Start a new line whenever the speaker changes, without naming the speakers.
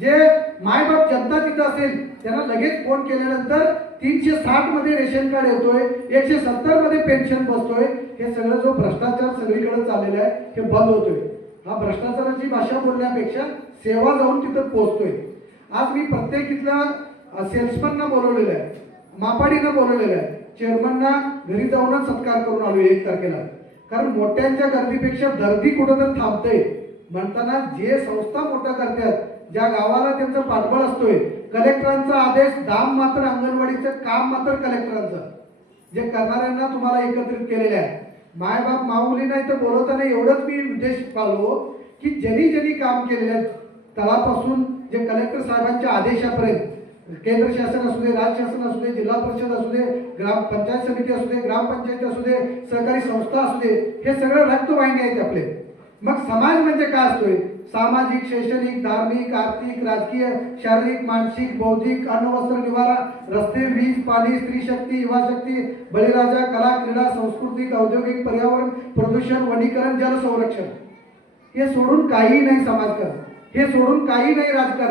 जे मायबाप जनता तिथं असेल त्यांना लगेच फोन केल्यानंतर तीनशे साठमध्ये रेशन कार्ड येतोय एकशे सत्तरमध्ये पेन्शन बसतोय हे सगळं जो भ्रष्टाचार सगळीकडे चाललेला आहे हे बंद होतोय. हा भ्रष्टाचाराची भाषा बोलण्यापेक्षा सेवा जाऊन तिथं पोहोचतोय. आज मी प्रत्येक इथल्या सेल्समनना बोलवलेलं आहे मापाडीनं बोलवलेलं आहे चेअरमनना घरी जाऊनच सत्कार करून आलो एक तारखेला. कारण मोठ्यांच्या गर्दीपेक्षा गर्दी कुठं तर थांबते म्हणताना जे संस्था मोठं करतात ज्या गावाला त्यांचं पाठबळ असतोय कलेक्टरांचा आदेश दाम मात्र अंगणवाडीचं काम मात्र कलेक्टरांचं. जे करणाऱ्यांना तुम्हाला एकत्रित केलेले आहे. मायबाप माऊली नाही तर बोलवताना एवढंच मी उद्देश पाळलो की ज्यांनी ज्यांनी काम केलेलं आहे तळापासून जे कलेक्टर साहेबांच्या आदेशापर्यंत केंद्र शासन असू दे राज्य शासन असू दे जिल्हा परिषद असू दे ग्राम पंचायत समिती असू दे ग्रामपंचायत असू दे सहकारी संस्था असू दे हे सगळं रक्तवाहिनी आहेत आपले. मग समाज म्हणजे काय असतोय? सामाजिक शैक्षणिक धार्मिक आर्थिक राजकीय शारीरिक मानसिक बौद्धिक अन्नवस्त्र निवारा रस्ते वीज पाणी स्त्री शक्ती युवा शक्ती बळीराजा कला क्रीडा सांस्कृतिक औद्योगिक पर्यावरण प्रदूषण वनीकरण जल संरक्षण. हे सोडून काही नाही समाजकारण. हे सोडून काही नाही राजकारण.